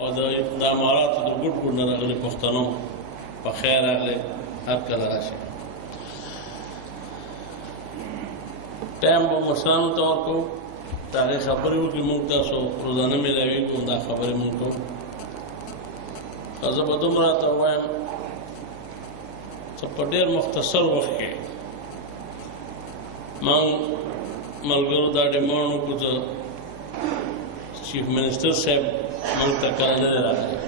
او د اماراتو د ګوټ ګوټ نه راغلي پښتنو په خیر راغلي هر کله راشي. ټایم به مشرانو ته ورکوو د هغې خبرې وکړي موږ تاسو روزانه میلاویږو دا خبرې موږ کوو. زه به دومره راته ووایم چې په ډېر مختصر وخت کې موږ ملګرو دا ډیمانډ وکړو چې چیف منسټر صاحب موږ ته کله نه دی راغلی.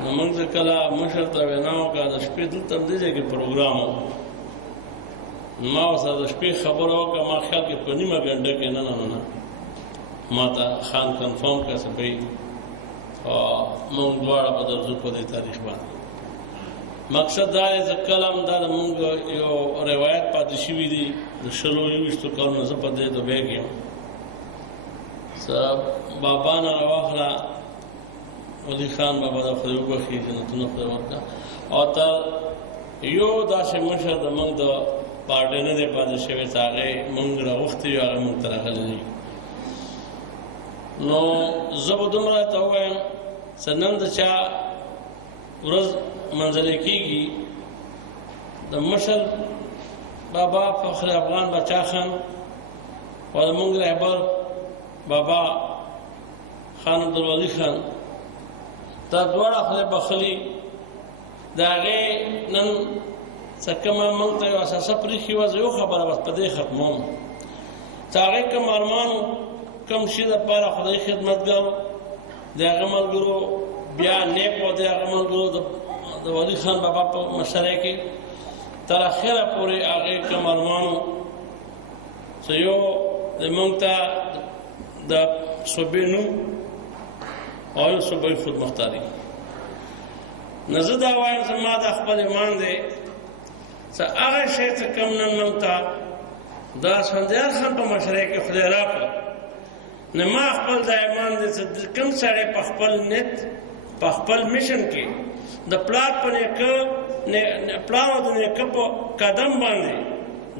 نو موږ ته کله مشر ته وینا وکړه د شپې دلته همدې ځای کې پروګرام و. ما ورسره د شپې خبره وکړه ما خیال کې په نیمه ګنټه کې نه ما ته خان کنفرم کړه چې بھئی موږ دواړه به درځو په دې تاریخ باندې. مقصد دا دی چې کله هم دا د موږ یو روایت پاتې شوي دي د 20-21 کلونو زه په دې دوبۍ کې یم څه بابا نه راواخله ولی خان بابا د خدای وبخښي جنتونه خدای ورکړه او تر یو داسې مشر د موږ د پارټۍ نه دی پاتې شوی چې هغې موږ راوښتي یو هغه موږ ته راغلی نه وي. نو زه به دومره راته ووایم چې نن د چا ورځ منځلې کېږي د مشر بابا فخر افغان بچا خان او د موږ رهبر بابا خان عبدالولي خان دا دواړه خدای بخلي د هغې نن څه کومه موږ ته یو اساسه پرېښې وه زه یو خبره بس په دې ختموم چې هغې کوم ارمانو کوم شي دپاره خدای خدمتګار د هغه ملګرو بیا نیک و د هغه ملګرو د ولي خان بابا په مشرۍ کې تر اخره پورې هغې کوم ارمانو چې یو د موږ ته د صوبې نوم او یو صوبې خودمختاري. نو زه دا وایم چې ما دا خپل ایمان دی چې هغه شی چې کوم نن موږ ته د اسفندیار خان په مشرۍ کې خدای راکړه نو ما خپل دا ایمان دی چې کوم سړی په خپل نیت په خپل میشن کې د پلار په نیکه پلار او د نیکه په قدم باندې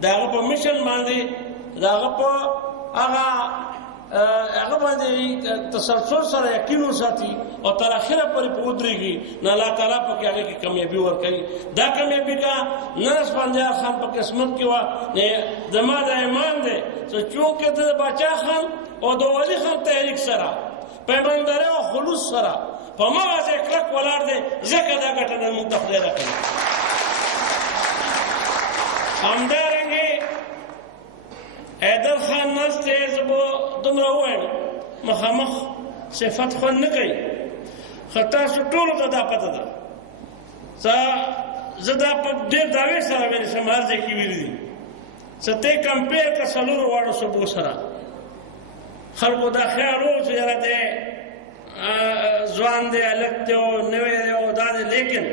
د هغه په میشن باندې د هغه په هغه باندې تسلسل سره یقین وساتي او تر اخره پورې په ودرېږي نو الله تعالی پکې هغې کې کامیابي ورکوي. دا کامیابي که نه اسفندیار خان په قسمت کې وه زما دا ایمان دی چې چونکې ته د باچا خان او د ولي خان تحریک سره په ایماندارۍ او خلوص سره په همغه ځای کلک ولاړ دی ځکه دا ګټه نن موږ ته خدای راکوي. همدارنګې حیدر خان ناست دی زه به دومره ووایم مخامخ صفت خوند نه کوي خو تاسو ټولو ته دا پته ده زه دا په ډېر دعوې سره ویلی شم هر ځای کې ویلي دي چې ته کمپیر که څلورو واړو صوبو سره خلکو دا خیال و چې یاره دی ځوان دی هلک دی او نوی دی او دا دی لیکن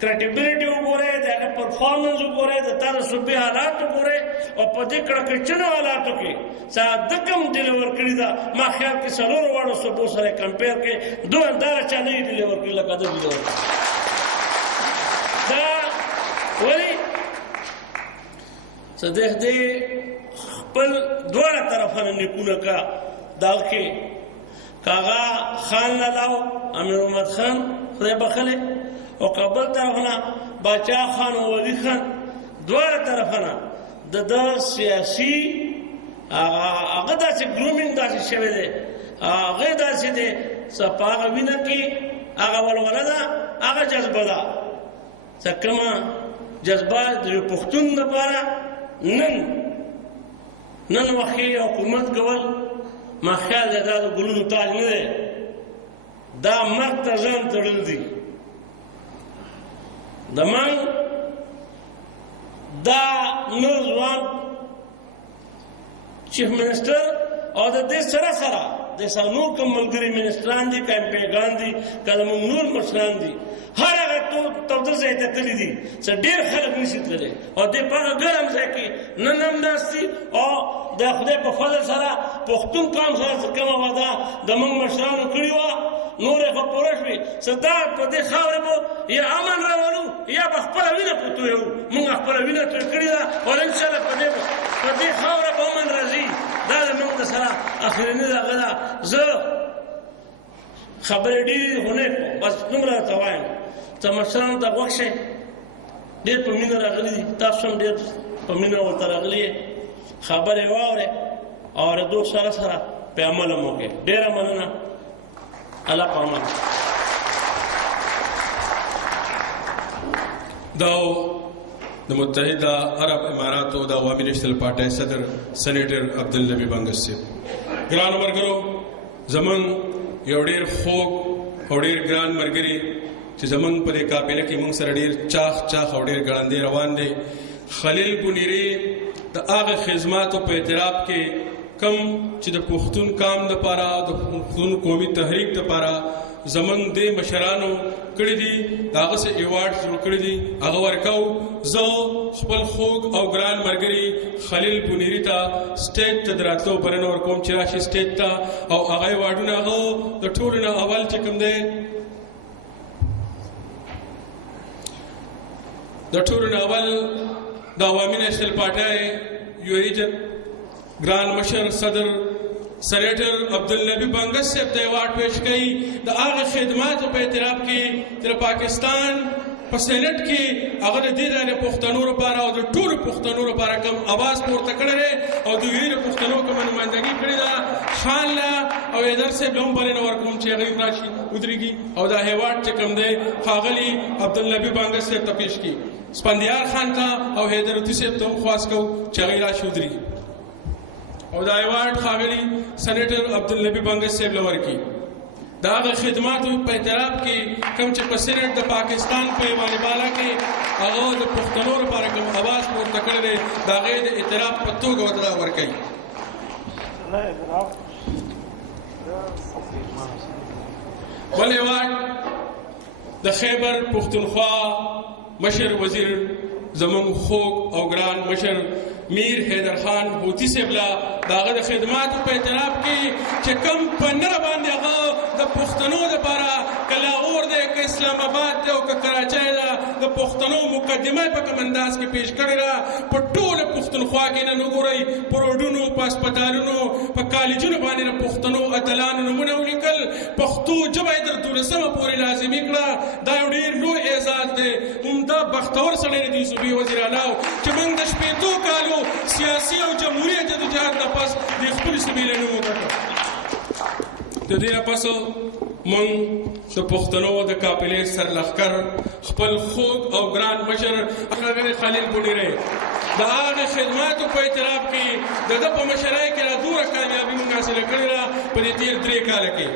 کرټیبلیټي وګورئ د هغه پرفارمنس وګورئ د تا د صوبې حالات وګورئ او په دې کړکېچنو حالاتو کې چې ده کوم ډیلیور کړي ده ما خیال کې څلورو واړو صوبو سره کمپیر کې دوامداره چا نه وي ډیلیور کړي لکه ده ډیلیور کړي. دا ولې چې دې خپل دواړه طرفانه نیکونه کا دغه کې کاغا خان لالاو امیر محمد خان خدای بخلی او کابل طرفنا باچا خان او ولی خان دواړه طرفنا د سیاسي هغه داسې ګرومینګ داسې شوی دی هغه داسې دی چې په هغه وینه کې هغه ولوله ده هغه جذبه ده چې کومه جذبه د یو پښتون لپاره نن وخت حکومت کول ما خیال دی دا د ګلونو تاج نه دی دا مرګ ته ځان تړل دي. د من دا نور ځوان چیف منسټر او د دې سره سره د نور کوم ملګري منسټران دي که امپیګان دي که زموږ نور مشران دي هر هغه توده ځای ته تللي دي چې ډېر خلک نشي تللی او دې په هغه ګرم ځای کې نن هم ناست دي او د خدای په فضل سره پښتون قام سره چې کومه وعده زموږ مشرانو کړې وه نورې خو پوره شوې چې دا په دې خاورې به یا امن راولو یا به خپله وینه پرې تویوو. موږ خپله وینه توی کړې ده او انشاءالله په دې خاوره به امن راځي دا زموږ د سره اخرني هغه ده. زه خبرې ډېرې خو نه کوم، بس دومره درته وایم ته مشرانو ته غوږ شئ. ډېر په مینه راغلي دي، تاسو هم ډېر په مینه ورته راغلي یې. خبرې واورئ او اورېدو سره سره په عمل هم وکړئ. ډېره مننه. الله په امان. دا د متحده عرب اماراتو د عوامي نیشنل پارټۍ صدر سینیټر عبدالنبي بنګس صاحب. ګرانو ملګرو، زموږ یو ډېر خوږ او ډېر ګران ملګري چې زموږ په دې قافله کې موږ سره ډېر چاخ او ډېر ګړندی روان دی، خلیل بونیری د هغه خدماتو په اعتراف کې کم چې د پښتون کام دپاره د پښتون قومي تحریک دپاره زمونږ دې مشرانو کړي دي، د هغه څه ایوارډ شروع کړي دي، هغه ورکوو. زه خپل خوږ او ګران ملګري خلیل بونیري ته سټیج ته د راتلو بلنه ورکوم چې راشي سټیج ته او هغه ایوارډونه هغه د ټولو نه اول چې کوم دی د ټولو نه اول د عوامي نیشنل پارټۍ یو ایجنټ ګران مشر صدر سینیټر عبدالنبي بنګس صاحب ته ایوارډ پیش کړي د هغه خدماتو په اعتراف کې چې پاکستان په سینټ کې هغه د دې ځای پښتنو لپاره او د ټولو پښتنو لپاره کوم اواز پورته کړی دی او د ویرو پښتنو کوم نمائندګي کړې ده، انشاءالله او ایدر صاحب هم بلنه ورکوم چې هغه راشي ودرېږي او دا ایوارډ چې کوم دی ښاغلي عبدالنبي بنګس صاحب ته پیش کړي. سپندیار خان ته او حیدرالدین صاحب ته هم خواست کوو چې هغه راشي ودرېږي او دا ایوارډ ښاغلي سینیټر عبدالنبي بنګس صاحب له ورکړي. د هغه خدماتو په اعتراف کې کوم چې په سینټ د پاکستان په ایوان بالا کې هغه د پښتنو لپاره کوم اواز پورته کړی دی د هغې د اعتراف په توګه ورته ورکوي. بل ایوارډ د خیبر پښتونخوا مشر وزیر زموږ خوږ او ګران مشر میر حیدر خان هوتي صاحب له د هغه د خدماتو په اعتراف کې چې کوم په نره باندې هغه د پښتنو دپاره که لاهور دی که اسلام آباد دی او که کراچۍ ده د پښتنو مقدمه په کوم انداز کې پیش کړې ده. په ټوله پښتونخوا کې نن وګورئ په روډونو په هسپتالونو په کالجونو باندې د پښتنو اتلانو نومونه ولیکل. پښتو ژبه یې تر 12مه پورې لازمي کړه. دا یو ډېر لوی اعزاز دی. همدا بختور سړی دی صوبې وزیر اعلی چې موږ د شپېتو کالو سیاسي او جمهوري جدوجہد نه پس د خپلې سیمې له نوم وګټه. د دې نه پس موږ د پښتنو د قافلې سرلښکر خپل خوږ او ګران مشر ښاغلی خلیل بونیری د هغې خدماتو په اعتراف کې د ده په مشرۍ کې را دومره کامیابي موږ حاصله کړې ده په دې تېر 3 کاله کې.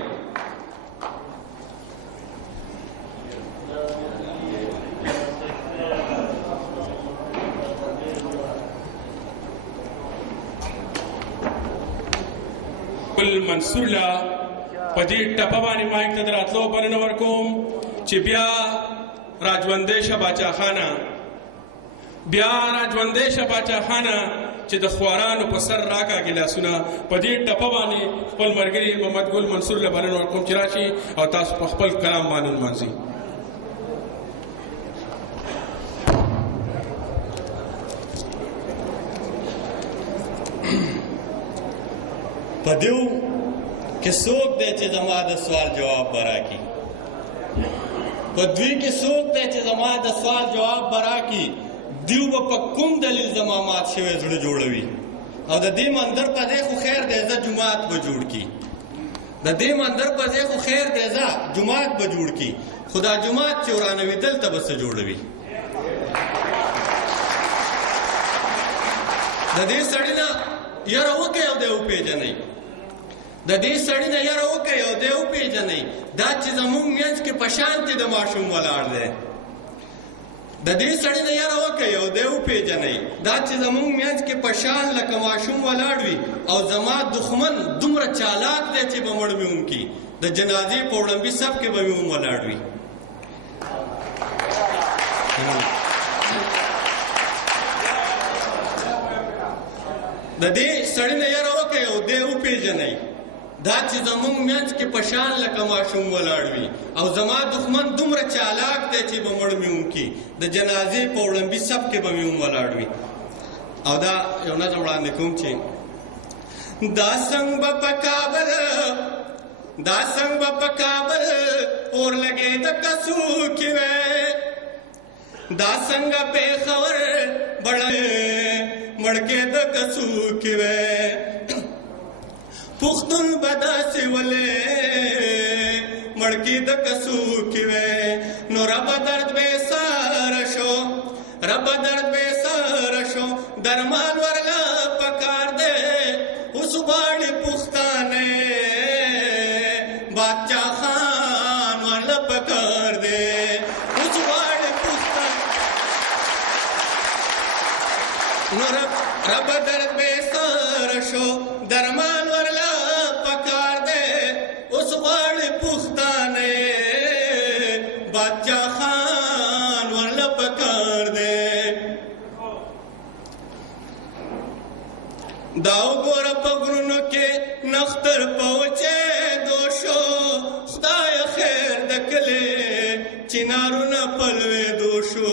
بل منصور له په دې ټپه باندې مایک ته د راتلو بلنه ورکوم چې بیا راجوندی شه باچاخانه چې د خوارانو په سر راکاږي لاسونه په دې ټپه باندې خپل ملګري محمد ګل منصور له بلنه ورکوم چې راشي او تاسو په خپل کلام باندې ونمانځئ. په دیو کې څوک دی چې زما د سوال جواب به راکړي؟ په دوی کې څوک دی چې زما د سوال جواب به راکړي؟ دیو به په کوم دلیل زما مات شوی زړه جوړوي؟ او د دې مندر په ځای خو خیر دی زه جومات به جوړ کړي. د دې مندر په ځای خو خیر دی زه جومات به جوړ کړي. خو دا جومات چې ورانوي دلته به څه جوړوي؟ د دې سړي نه یاره وکئ او دی وپېژنئ. د دې سړي نه یاره وکئ او دی وپېژنئ. دا چې زموږ منځ کې په شانتې د ماشوم ولاړ دی. د دې سړي نه یاره وکئ او دی وپېژنئ. دا چې زموږ منځ کې په شان لکه ماشوم ولاړ وي او زما دښمن دومره چالاک دی چې به مړ مې هم کړي. د جنازې په وړاندې صف کې به مې هم ولاړ وي. د دې سړي نه یاره وکئ او دی وپېژنئ. دا چې زموږ منځ کې په شان لکه ماشوم ولاړ وي او زما دښمن دومره چالاک دی چې به مړ مې هم کړي. د جنازې په وړاندې صف کې به مې هم ولاړ وي. او دا یو نظم وړاندې کوم چې دا संग बपकाबल और लगे द कसू किवे दा संग पे खबर बड़े मड़के द कसू किवे पुख्तुन बदा से वले मड़के द कसू किवे नो रब दर्द बेसारशो दरमान वरला पकार दे उस बाड़ी पुख्ताने बादशाह खान वाला पकार दे उस बाड़ी पुख्तान नो रब दर्द बेसारशो दरमान वरला पकार दे उस बाड़ी पुख्ताने बादशाह खान वाला पकार दे दाव गोर पगरुन के नख्तर पहुंचे दोषो खुदाय खैर दकले चिनारू न पलवे दोषो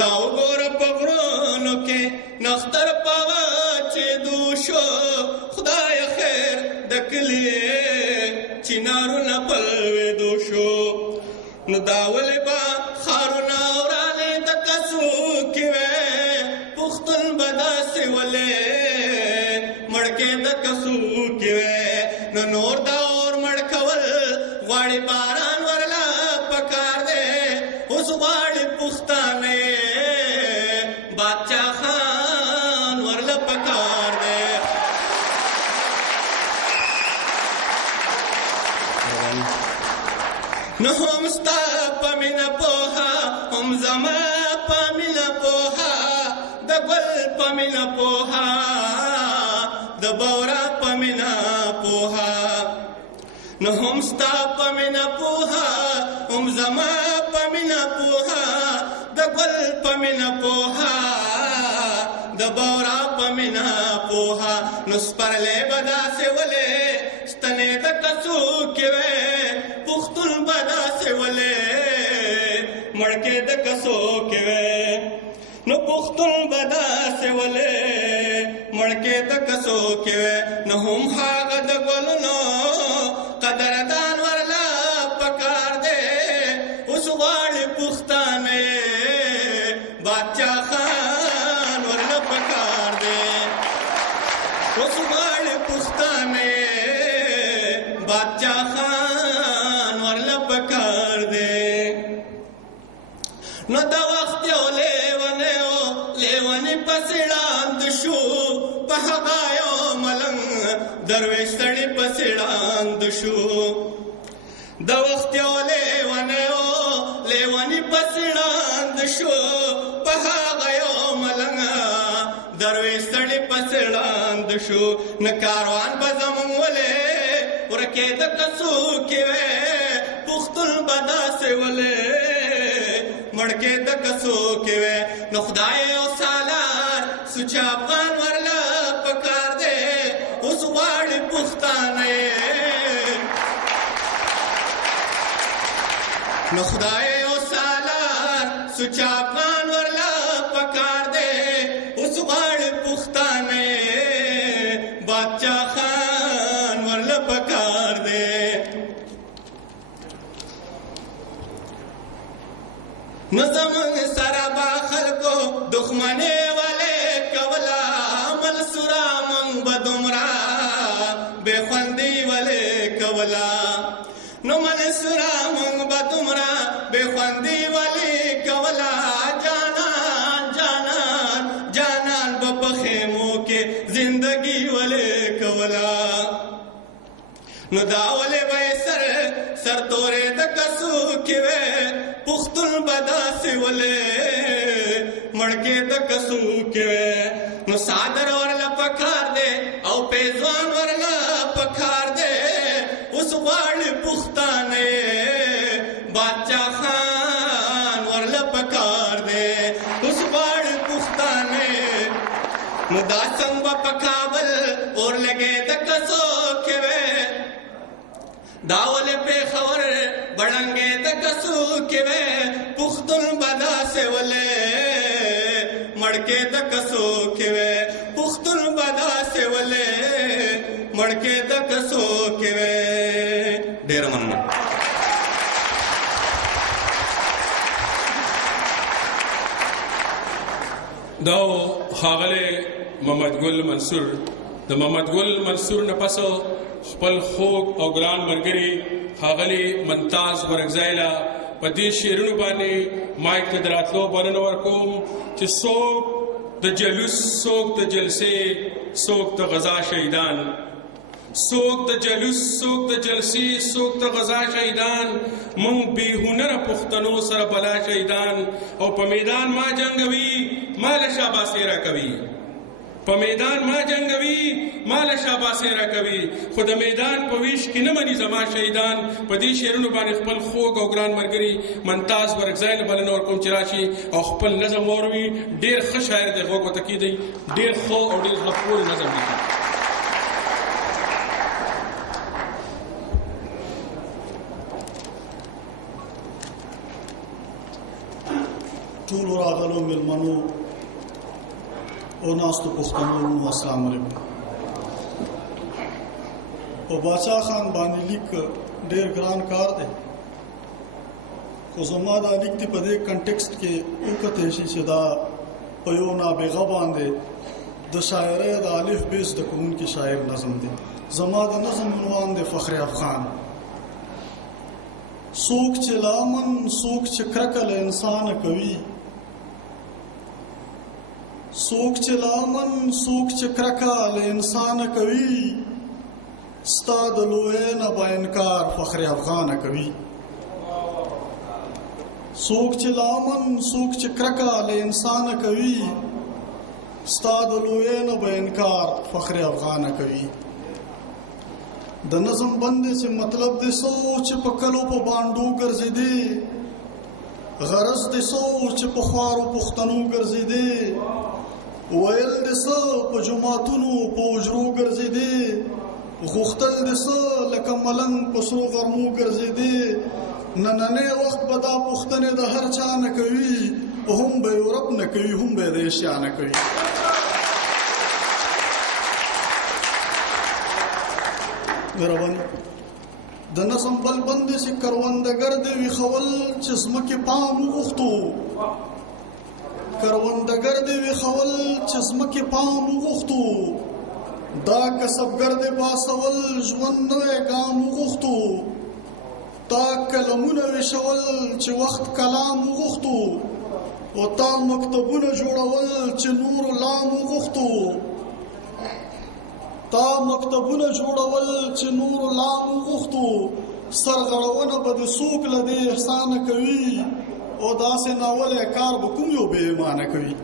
दाव गोर पगरुन के नख्तर पहुंचे दोषो खुदाय खैर दकले चिनारू न पलवे दोषो न दावले बा खारुना औराले दकसू किवे पुख्तन बदा से वले मड़के द कसू किवे न नोर दा और मड़कवल वाड़ी बारान वरला पकार दे उस वाड़ी पुख्ताने बादशाह खान वरला पकार दे न हम स्ता पमिन पोहा हम जमा पमिन पोहा दगल पमिना पोहा दबौरा पमिना पोहा न हम स्ता पमिना पोहा हम जमा पमिना पोहा दगल पमिना पोहा दबौरा पमिना पोहा नुस्परले बदा से वले स्तने दकसू किवे पुख्तुन बदा से वले मड़के दकसू किवे न पुख्तुन बदा से वले मड़के द कसो किवे न हम हाग द गोलनो कदरदान वरला पकार दे उस वाली पुख्ताने बादशाह खान वरला पकार दे उस वाली पुख्ताने बादशाह खान वरला पकार दे न द वक्त लेवनी पसिड़ांद शू पहगायो मलंग दरवेश तड़ी पसिड़ांद शू द वख्त्यो लेवनी पसिड़ांद शू पहगायो मलंग दरवेश तड़ी पसिड़ांद शू न कारवान बजमंग वले उरके द कसू किवे पुख्तुन बदा से वले मड़के द कसो किवे न खुदाए ओ सालार सुचा अफगान वरला पकार दे उस वाड़ी पुख्ताने न खुदाए ओ सालार सुचा अफगान वरला पकार दे उस वाड़ी पुख्ताने बादशाह खान वरला पकार दे नजमंग सरबा खलको दुश्मने वाले कवला मनसुरा मंग बदुमरा बेखंदी वाले कवला नो मनसुरा मंग बदुमरा बेखंदी वाले कवला जानान जानान जानान बपखेमो के जिंदगी वाले कवला नो दावले बैसर सर तोरे द कसू किवे पुख्तुन बदा से वले मड़के द कसू किवे नो सादर वरला पकार दे औ पेजवान वरला पकार दे उस वाड़ी पुख्ताने बादशाह खान वरला पकार दे उस वाड़ी पुख्ताने मुदा संग पकावल और लगे द कसो किवे दावले पे खबर बड़ंगे द कसू किवे पुख्तुन बदा से वले मड़के द कसू किवे पुख्तुन बदा से वले څوک وې. ډېره مننه. دا ښاغلی محمد ګل منصور. د محمد ګل منصور نه پس خپل خوږ او ګران ملګري ښاغلي ممتاز ورکزی له په دې شعرونو باندې مایک ته د راتلو بلنه ورکوم چې څوک د جلوس، څوک د جلسې، څوک د غزا شهیدان، څوک د جلوس، څوک د جلسې، څوک د غزا شهیدان، مونږ بې هنره پښتنو سره بلا شهیدان. او په میدان ما جنګوي مال شاباسي را کوي، په میدان ما جنګوي مال شاباسي را کوي، خو د میدان په ویش کې نه مني زما شهیدان. په دې شعرونو باندې خپل خوږ او ګران ملګري ممتاز ورکزی له بلنه ورکوم چې راشي او خپل نظم واوروي. ډېر ښه شاعر دی، غوږ ورته کېږدئ. ډېر ښه او ډېر زړه پورې نظم لیکي. ټولو راغلو مېلمنو او ناستو پښتنو السلام علیکم. په باچا خان باندې لیک ډېر ګران کار دی، خو زما دا لیک دی په دې کنټکسټ کې وکتلی شي چې دا په یو نابغه باندې د شاعرۍ د الف ب زده کوونکي شاعر نظم دی. زما د نظم عنوان دی فخر افغان. څوک چې لامن، څوک چې کرکه له انسانه کوي، څوک چې لامن، څوک چې کرکه له انسانه کوي، ستا د لویۍ نه با انکار فخر افغانه کوي. څوک چې لامن، څوک چې کرکه له انسانه کوي، ستا د لویۍ نه با انکار فخر افغانه کوي. د نظم بندې چې مطلب دې سو چې په کلو په بانډو ګرځېدې، غرض دې سو چې په خوارو پښتنو ګرځېدې، ویل دې څه په جوماتونو په حجرو ګرځېدې، غوښتل دې څه لکه ملنګ په سرو غرمو ګرځېدې. نننی وخت به دا پوښتنې د هر چا نه کوي، هم به یې رب نه کوي، هم به یې د ایشیا نه کوي. مهرباني. د نظم بل بندې چې کروندګر دې ویښول چې ځمکې پام وغوښتو، کروندګر دې ویښول چې ځمکې پام وغوښتو، دا کسبګر دې باسول ژوند نوی ګام وغوښتو، تا قلمونه ویشول چې وخت کلام وغوښتو، او تا مکتبونه جوړول چې نور لام وغوښتو، تا مکتبونه جوړول چې نور لام وغوښتو، سرغړونه به د څوک له دې احسانه کوي، او داسې ناولی کار به کوم یو بې ایمانه کوي.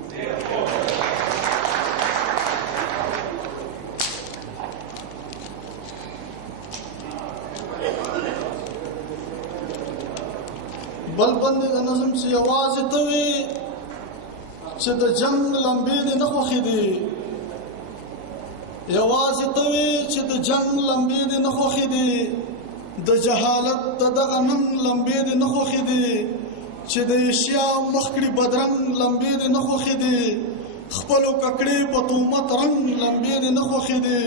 بل بندې د نظم چې یوازې ته وي چې د جنګ لمبې دې نه خوښې دي، یوازې ته وي چې د جنګ لمبې دې نه خوښې دي، د جهالت د دغه ننګ لمبې دې نه خوښې دي، چې د ایشیا مخکړي بدرنګ لمبې دې نه خوښې دي، خپلو ککړې په تهمت رنګ لمبې دې نه خوښې دي،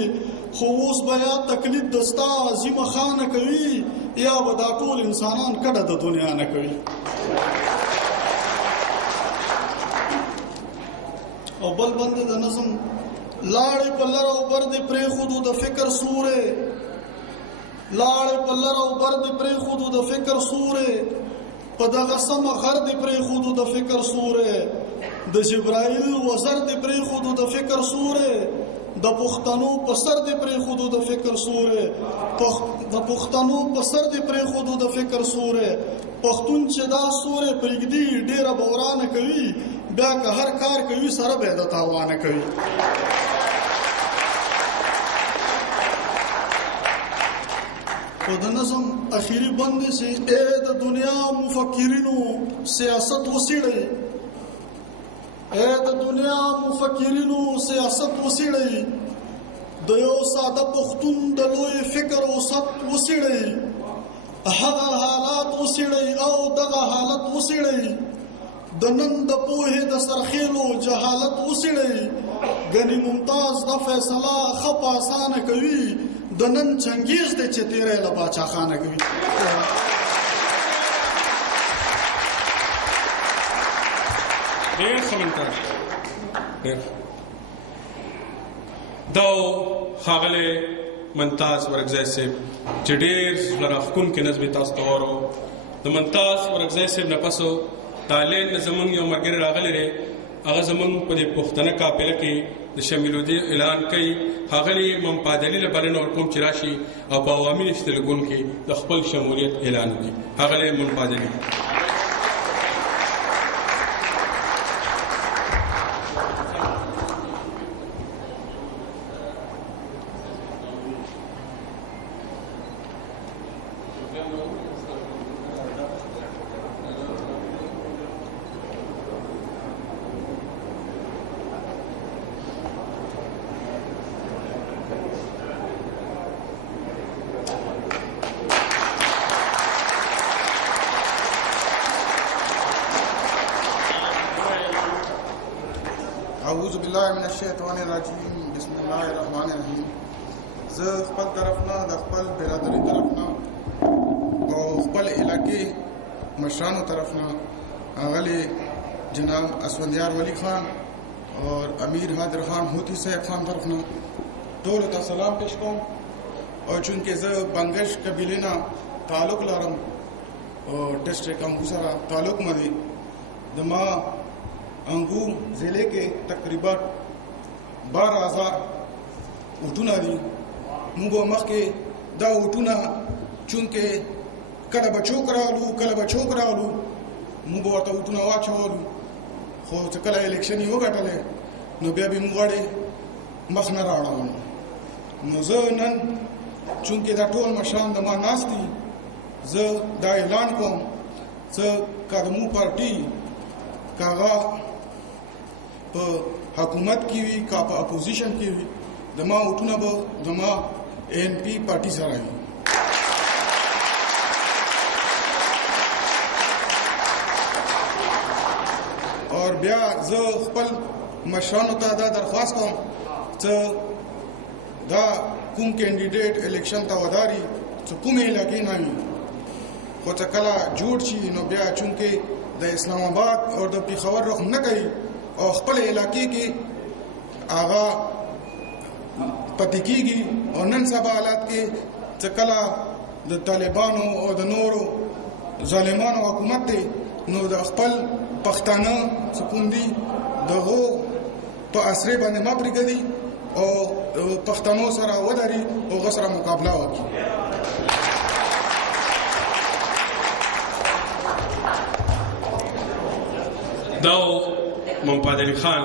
خو اوس به یا تقلید د ستا عظیمه خانه کوي، یا به دا ټول انسانان کډه د دنیا نه کوي. او بل بندې د نظم لاړې په لر او بر دې پرېښودو د فکر سورې، لاړې په لر او بر دې پرېښودو د فکر سورې، په دغه سمه غر دې پرېښودو د فکر سورې، د جبرائیل وزر دې پرېښودو د فکر سورې، د پښتنو په سر دې پرېښودو د فکر سورې، د پښتنو په سر دې پرېښودو د فکر سورې، پښتون چې دا سورې پرېږدي ډېره به ورانه کوي، بیا که هر کار کوي سره به یې د تاوانه کوي. او د نظم اخیری بند چې اے د دنیا مفکرینو سیاست وسیړئ، اے د دنیا مفکرینو سیاست وسیړئ، د یو ساده پښتون د لوی فکر وسط وسیړئ، هغه حالات وسیړئ او دغه حالت وسیړئ، د نن د پوهې د سرخیلو جهالت وسیړئ، ګنې ممتاز د فیصله ښه په اسانه کوي، د نن چنګیز دی چې تیری له باچا خانه کوي. ډېر ښه منتر ډېر دا ښاغلی منتاز ورکزی صاحب چې ډېر زړه راښکونکی نظم یې تاسو ته واورو. د منتاز ورکزی صاحب نه پس دا لین نه زمونږ یو ملګری راغلی دی، هغه زمونږ په دې پښتنه قافله کې د شمیلودي اعلان کوي. ښاغلي ممپادلي له بلنه ورکوم چې راشي او په عوامي نشتلګون کې د خپل شمولیت اعلان وکړي. ښاغلی ممپادلي. اعوذ بالله من الشیطان الرجیم بسم الله الرحمن الرحیم. زه خپل طرف نه د خپل برادري طرف نه او خپل علاقې مشرانو طرف نه اغلی جناب اسفندیار ولی خان اور امیر حیدر خان هوتی صاحب خان طرف نه ټولو ته سلام پیش کوم. او چونکې زه بنګش قبیلې نه تعلق لرم او ډسټرک انګو سره تعلق مدي د ما انگو ضلع کے تقریباً 12,000 اوٹونا دی. مونگو مخ کے دا اوٹونا چونکہ کله بچوک راولو مونگو ورطا اوٹونا واچولو خو چې کله الیکشن یې وګټلې نو بیا به موږ غواړې مخ نه راوړو. نو زه نن چونکې دا ټول مشران د ما ناست دي زه دا اعلان کوم زه که د مو پارټي کاغه په حکومت کې وي کا په اپوزیشن کې وي د ما اوټونه به د ما ANP پارټي سره وي. اور بیا زه خپل مشرانو ته دا درخواست کوم چې دا کوم کینډیډیټ الیکشن ته وداري چې کومې علاقې نه وي خو چې کله جوړ شي نو بیا چونکې د اسلام آباد او د پیښور رخ نه کوي او خپل علاقې کې هغه پاتې کېږي او نن سبا حالات کې چې کله د طالبانو او د نورو ظالمانو حکومت دی نو د خپل پښتانه سکون دي دغه په اسره باندې ما پرېږدي او پښتنو سره ودري او غسره مقابله وکړي. دا ممپادلي خان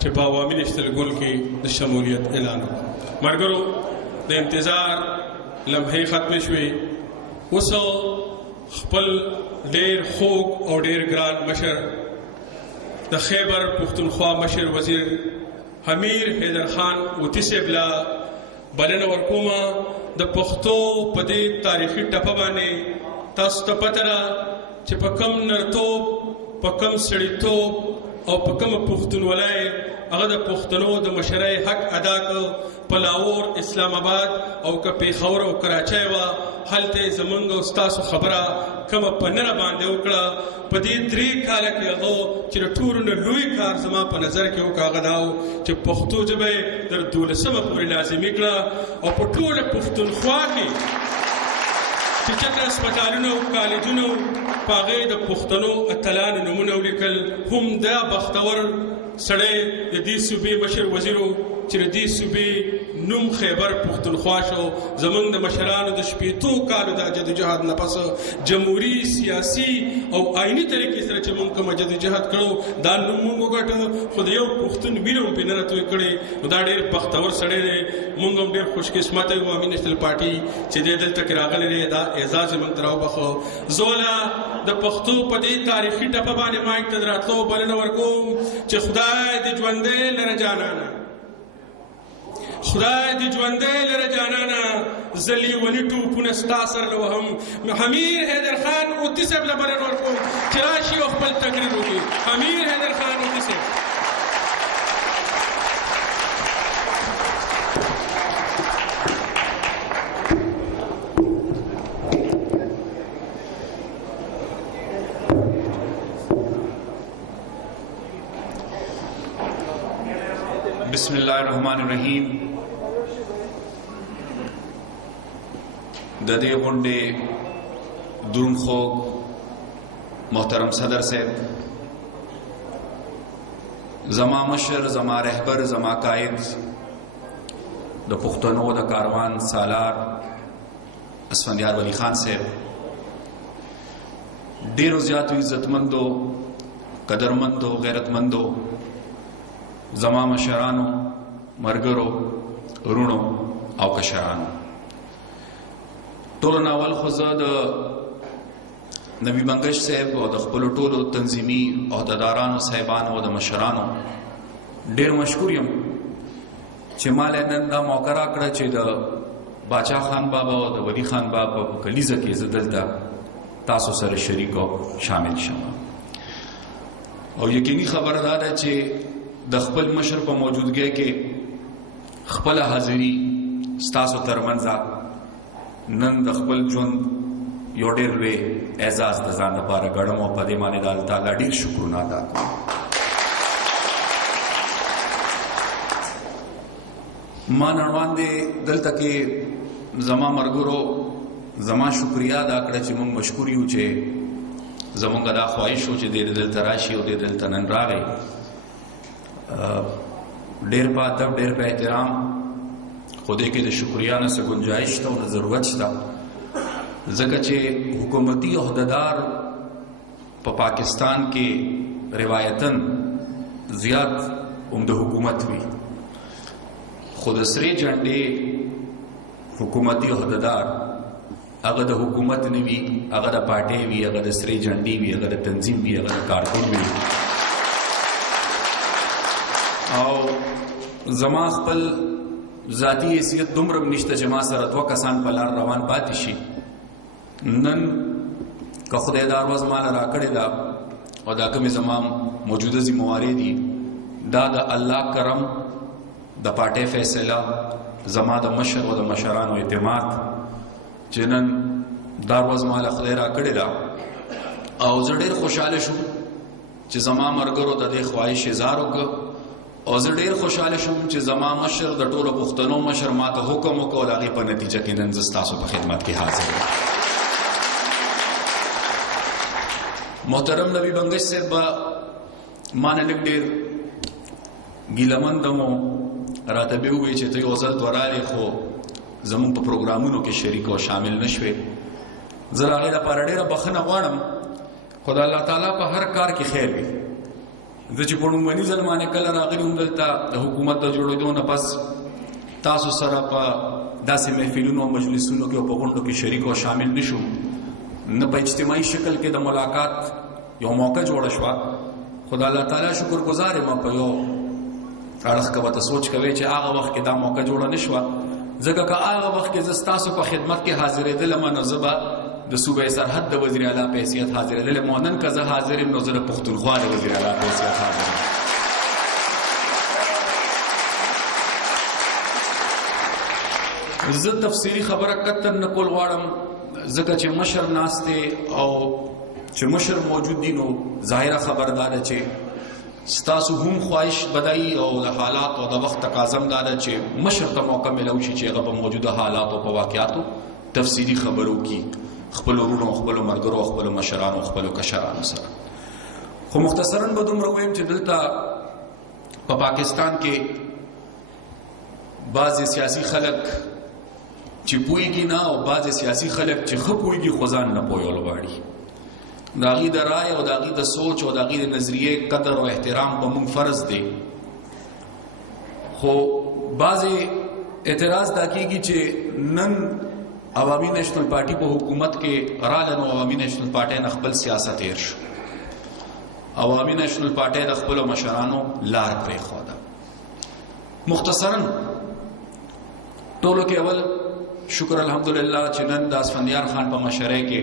چې په عوامي نشتلګون کې د شمولیت اعلان وکړ. مرګرو د انتظار لمحې ختمې شوې. اوس خپل ډېر خوږ او ډېر ګران مشر د خیبر پښتونخوا مشر وزیر امیر حیدر خان هوتي صاحب له بلنه ورکومه د پښتو په دې تاریخي ټپه باندې تاسو ته پته ده چې په کم نرتوب په کم سړیتوب او په کم پښتونولۍ هغه د پښتنو د مشرۍ حق ادا کړ. په لاهور اسلام آباد او که پیښور او کراچۍ وه هلته زمونږ او ستاسو خبره کومه په نره باندې وکړه. په دې 3 کاله کې هغه چې د ټولو نه لوی کار زما په نظر کې وکړه هغه دا و چې پښتو ژبه یې تر 12مه پورې لازمي کړه او په ټوله پښتونخوا کې چې چېرته هسپتالونه او کالجونه په هغې د پښتنو اتلانو نومونه ولیکل. هم دا بختور سړی د دې صوبې مشر وزیر و چې د دې صوبې نوم خیبر پښتونخوا شو. زمونږ د مشرانو د 80 کالو د جدوجهد نه پس جمهوري سیاسي او آئیني طریقې سره چې موږ کومه جدوجهد کړو دا نوم موږ وګټه خو د یو پښتون وینه هم پرې نه راتوی کړې. نو دا ډېر بختور سړی دی. موږ هم ډېر خوشقسمته یو عوامي نشنل پارټي چې دی دلته کې راغلی دی. دا اعزاز یې موږ ته راوبخه. زوله د پښتو په دې تاریخي ټپه باندې مایک ته د راتلو بلنه ورکوم چې خدای دې ژوندی لره جانانه خدای دې ژوندی لره جانانه زلی ونی ټوپونه ستا سره له وهم. امیر حیدر خان هوتي صاحب له بلنه ورکوم چې راشي او خپل تقریر وکړي. امیر حیدر خان هوتي صاحب. بسم الله الرحمن الرحیم. د دې غونډې درون خوږ محترم صدر صاحب، زما مشر، زما رهبر، زما قائد، د پښتنو د کاروان سالار اسفندیار ولی خان صاحب، ډیرو زیاتو عزتمندو، قدرمندو، غیرتمندو، زما مشرانو، مرګرو، رونو او کشرانو، ټولو ناول خو زه د نبی منګش صاحب او د خپلو ټولو تنظیمي عهدهدارانو صاحبانو او د مشرانو ډیر مشکور یم چې ما له نن دا موقع راکړه چې د باچا خان بابا او د ولی خان بابا په کلیزه کې زه دلته تاسو سره شریک او شامل شم. او یقیني خبره دا ده چې د خپل مشر په موجودګۍ کې خپل حاضری ستاسو ترمنځ نن د خپل ژوند یو ډېر لوی اعزاز د ځان لپاره ګڼم او په دې باندې د الله تعالی ډېر شکرونه ادا کوم. ما نن وړاندې دلته کې زما مرګرو زما شکریا ادا کړه چې موږ مشکور یو چې زمونږ دا خواهش و چې دې دلته راشي او دې دلته نن راغی. ډېر په ادب، ډېر په احترام، خو دې کې د شکریا نه څه ګنجایش شته او نه ضرورت شته، ځکه چې حکومتي عهدهدار په پاکستان کې روایتاً زیات عمده حکومت وي، خو د سرې جنډې حکومتي عهدهدار هغه د حکومت نه وي، هغه د پارټۍ وي، هغه د سرې جنډې وي، هغه د تنظیم وي، هغه د کارکون وي. او زما خپل ذاتی حیثیت دومره نشته چې ما سره 2 کسان په لار روان پاتې شي. نن که خدای دا ورځ ماله راکړې ده او دا کومې زما موجوده ذموارۍ دي، دا د الله کرم، د پارټۍ فیصله، زما د مشر او د مشرانو اعتماد چې نن دا ورځ ماله خدای راکړې ده. او زه ډېر خوشحاله شوم چې زما مرګرو د دې خواهش اظهار وکړ، او زه ډېر خوشحاله شوم چې زما مشر د ټولو پښتنو مشر ما ته حکم وکړ او د هغې په نتیجه کې نن زه ستاسو په خدمت کې حاضر یم. محترم نبی بنگش صاحب ما نه لږ ډېر ګیلهمند وم، راته به ووایي چې ته یو ځل ورالې خو زمونږ په پروګرامونو کې شریک او شامل نه شوې. زه د هغې لپاره ډېره بخښنه غواړم، خو د الله تعالی په هر کار کې خیر وي. زه چې په لومړني ځل باندې کله راغلی وم دلته د حکومت د جوړېدو نه پس تاسو سره په داسې محفلونو او مجلسونو کې او په غونډو کې شریک او شامل نه شوم، نه په اجتماعي شکل کې د ملاقات یو موقع جوړه شوه. خو د الله تعالی شکر ګزار یم په یو اړخ که به ته سوچ کوې چې هغه وخت کې دا موقع جوړه نه شوه، ځکه که هغه وخت کې زه ستاسو په خدمت کې حاضرېدلم نو زه به د صوبې سرحد د وزیر اعلی په حیثیت حاضرېدلم، او نن که زه حاضر یم نو زه د پښتونخوا د وزیر اعلی په حیثیت حاضر یم. زه تفصیلي خبره قطعا نه کول غواړم، ځکه چې مشر ناست دی او چې مشر موجود دی نو ظاهره خبر دا ده چې ستاسو هم خواهش بدایي او د حالات او د وخت تقاضا دا ده چې مشر ته موقع میلاو شي چې هغه په موجوده حالات او په واقعاتو تفصیلي خبرو کی خپل ورونو، خپل مرګرو، خپل مشرانو، خپل کشرانو سره. خو مختصراً به دومره ویم چې دلته په پاکستان کې بعضې سیاسي خلک چې پوهېږي نه او بعضې سیاسي خلک چې ښه پوهېږي خو ځان نه پوهول غواړي. د هغې د رای او د هغې د سوچ او د هغې د نظریې قدر او احترام په موږ فرض دی. خو بعضې اعتراض دا کېږي چې نن عوامي نیشنل پارټي په حکومت کې راله نو عوامي نیشنل پارټۍ نه خپل سیاست هېر شو، عوامي نیشنل پارټۍ د خپلو مشرانو لار پرېښوده. مختصراً ټولو کې اول شکر الحمدلله چې نن د اسفندیار خان په مشرۍ کې